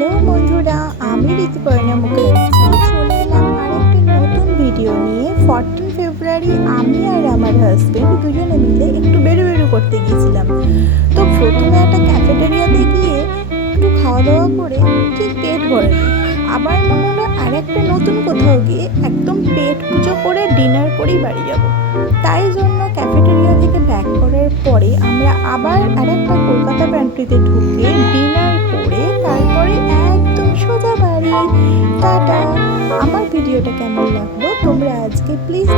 Hello বন্ধুরা, আমি ঋতুপর্ণা মুখার্জি চলে এলাম আরেকটা নতুন ভিডিও নিয়ে। 14 ফেব্রুয়ারি আমি আর আমার হাজব্যান্ড দুজনে মিলে একটু বেরু করতে গিয়েছিলাম। তো প্রথমে একটা ক্যাফেটেরিয়াতে গিয়ে একটু খাওয়া দাওয়া করে ঠিক পেট ভরেনি। আবার মনে হলো আর একটা নতুন কোথাও গিয়ে একদম পেট পুজো করে ডিনার করেই বাড়ি যাব। তাই জন্য ক্যাফেটেরিয়া থেকে ব্যাক করার পরে আমরা আবার আরেকটা কলকাতা প্যান্ট্রিতে ঢুকে ডিনার করে তারপরে একদম সোজা বাড়ি। টাটা। আমার ভিডিওটা কেমন লাগলো তোমরা আজকে প্লিজ